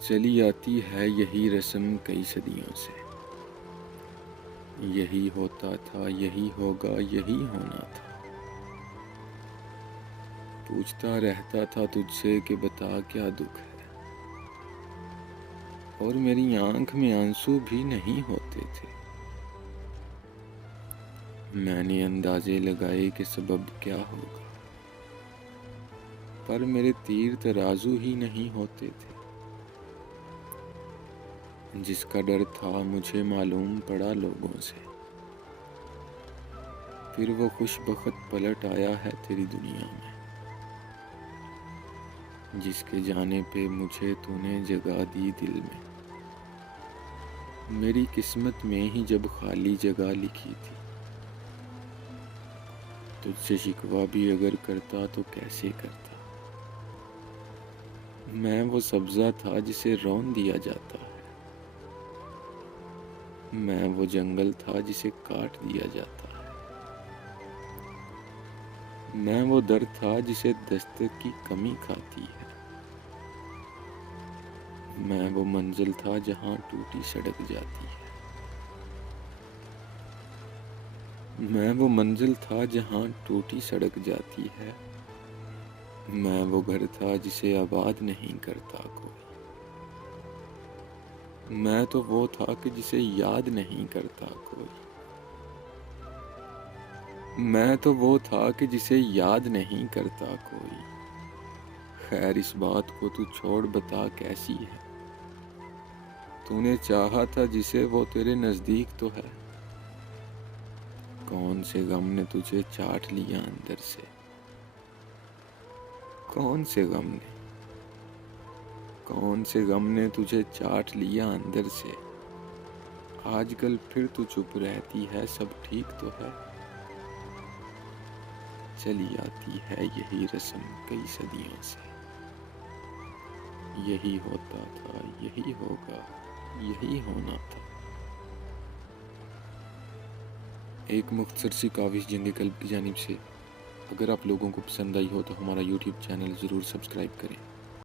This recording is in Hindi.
चली आती है यही रस्म कई सदियों से, यही होता था, यही होगा, यही होना था। पूछता रहता था तुझसे कि बता क्या दुख है, और मेरी आंख में आंसू भी नहीं होते थे। मैंने अंदाजे लगाए कि सबब क्या होगा, पर मेरे तीर तराजू ही नहीं होते थे। जिसका डर था मुझे मालूम पड़ा लोगों से, फिर वो खुशबख्त पलट आया है तेरी दुनिया में। जिसके जाने पे मुझे तूने जगह दी दिल में, मेरी किस्मत में ही जब खाली जगह लिखी थी। तुझसे शिकवा भी अगर करता तो कैसे करता। मैं वो सब्ज़ा था जिसे रौन दिया जाता है, मैं वो जंगल था जिसे काट दिया जाता है, मैं वो दर था जिसे दस्तक की कमी खाती है, मैं वो मंजिल था जहाँ टूटी सड़क जाती है, मैं वो मंजिल था जहाँ टूटी सड़क जाती है, मैं वो घर था जिसे आबाद नहीं करता कोई। मैं तो वो था कि जिसे याद नहीं करता कोई। मैं तो वो था कि जिसे याद नहीं करता कोई। खैर इस बात को तू छोड़, बता कैसी है। तूने चाहा था जिसे वो तेरे नजदीक तो है। कौन से गम ने तुझे चाट लिया अंदर से, कौन से गम ने, कौन से गम ने तुझे चाट लिया अंदर से। आजकल फिर तू चुप रहती है, सब ठीक तो है। चली आती है यही रस्म कई सदियों से, यही होता था, यही होगा, यही होना था। एक मुख्तसर सी काविश जंग कल्ब की जानिब से। अगर आप लोगों को पसंद आई हो तो हमारा YouTube चैनल ज़रूर सब्सक्राइब करें।